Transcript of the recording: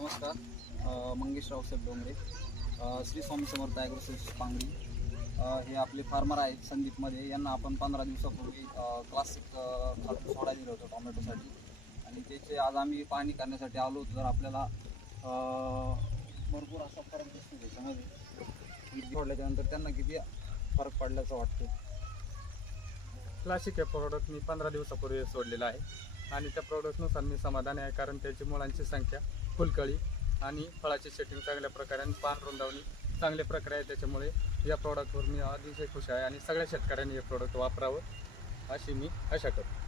नमस्कार. मंगेश रावसाहेब डोंगरे, श्री स्वामी समर्थ ॲग्रोसेस पांगरी. हे आपले फार्मर आहेत संदीपमध्ये. यांना आपण 15 दिवसापूर्वी क्लासिक खत सोडा दिलं होतं टोमॅटोसाठी आणि त्याचे आज आम्ही पाहणी करण्यासाठी आलो होतो. तर आपल्याला भरपूर असा फरक दिसतो त्याच्यामध्ये. सोडल्याच्यानंतर त्यांना किती फरक पडल्याचं वाटतं. क्लासिक हे प्रोडक्ट मी 15 दिवसापूर्वी सोडलेलं आहे आणि त्या प्रोडक्टनुसार मी समाधानी आहे, कारण त्याची मुळांची संख्या, फुलकळी आणि फळाची सेटिंग चांगल्या प्रकारे आणि पान रुंदावणी चांगल्या प्रकारे आहे. त्याच्यामुळे या प्रोडक्टवर मी अतिशय खुश आहे आणि सगळ्या शेतकऱ्यांनी हे प्रोडक्ट वापरावं अशी मी आशा करतो.